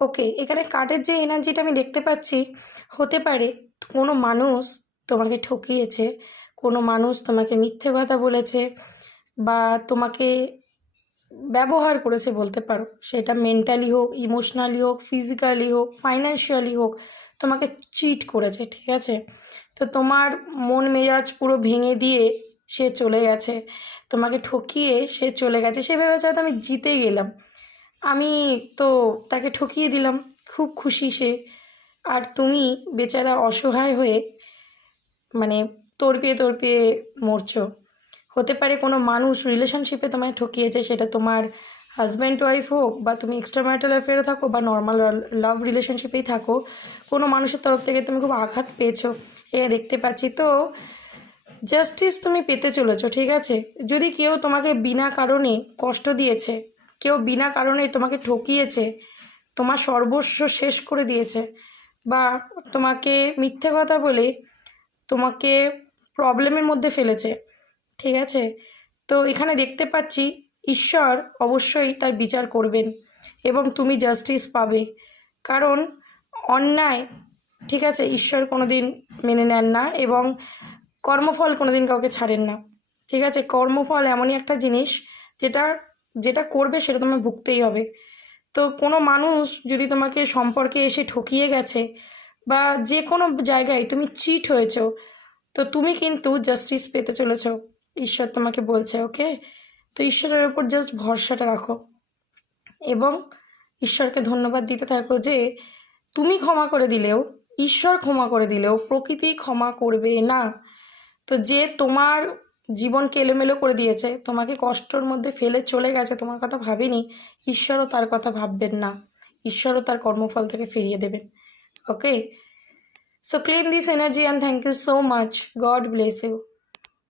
ওকে, এখানে কার্ডের যে এনার্জিটা আমি দেখতে পাচ্ছি, হতে পারে কোনো মানুষ তোমাকে ঠকিয়েছে, কোনো মানুষ তোমাকে মিথ্যে কথা বলেছে, বা তোমাকে ব্যবহার করেছে বলতে পারো। সেটা মেন্টালি হোক, ইমোশনালি হোক, ফিজিক্যালি হোক, ফাইন্যান্সিয়ালি হোক, তোমাকে চিট করেছে, ঠিক আছে? তো তোমার মন মেজাজ পুরো ভেঙে দিয়ে সে চলে গেছে, তোমাকে ঠকিয়ে সে চলে গেছে। সে ভেবেছে হয়তো আমি জিতে গেলাম, আমি তো তাকে ঠকিয়ে দিলাম, খুব খুশি সে। আর তুমি বেচারা অসহায় হয়ে মানে তড়পিয়ে তড়পিয়ে মরছো। হতে পারে কোনো মানুষ রিলেশনশিপে তোমায় ঠকিয়েছে, সেটা তোমার হাজব্যান্ড ওয়াইফ হোক, বা তুমি এক্সট্রা ম্যারিটাল অ্যাফেয়ারে থাকো, বা নর্মাল লাভ রিলেশনশিপেই থাকো, কোনো মানুষের তরফ থেকে তুমি খুব আঘাত পেয়েছো, এটা দেখতে পাচ্ছি। তো জাস্টিস তুমি পেতে চলেছো, ঠিক আছে? যদি কেউ তোমাকে বিনা কারণে কষ্ট দিয়েছে, কেউ বিনা কারণে তোমাকে ঠকিয়েছে, তোমার সর্বস্ব শেষ করে দিয়েছে, বা তোমাকে মিথ্যে কথা বলে তোমাকে প্রবলেমের মধ্যে ফেলেছে, ঠিক আছে? তো এখানে দেখতে পাচ্ছি ঈশ্বর অবশ্যই তার বিচার করবেন এবং তুমি জাস্টিস পাবে। কারণ অন্যায়, ঠিক আছে, ঈশ্বর কোনো দিন মেনে নেন না, এবং কর্মফল কোনো দিন কাউকে ছাড়েন না, ঠিক আছে? কর্মফল এমনই একটা জিনিস, যেটা যেটা করবে সেটা তোমায় ভুগতেই হবে। তো কোনো মানুষ যদি তোমাকে সম্পর্কে এসে ঠকিয়ে গেছে, বা যে কোনো জায়গায় তুমি চিট হয়েছো, তো তুমি কিন্তু জাস্টিস পেতে চলেছো, ঈশ্বর তোমাকে বলছে, ওকে? তো ঈশ্বরের ওপর জাস্ট ভরসাটা রাখো, এবং ঈশ্বরকে ধন্যবাদ দিতে থাকো যে তুমি ক্ষমা করে দিলেও, ঈশ্বর ক্ষমা করে দিলেও প্রকৃতি ক্ষমা করবে না। তো যে তোমার জীবনকে এলোমেলো করে দিয়েছে, তোমাকে কষ্টর মধ্যে ফেলে চলে গেছে, তোমার কথা ভাবেনি, ঈশ্বরও তার কথা ভাববেন না, ঈশ্বরও তার কর্মফল থেকে ফিরিয়ে দেবেন, okay? So claim this energy and thank you so much, God bless you.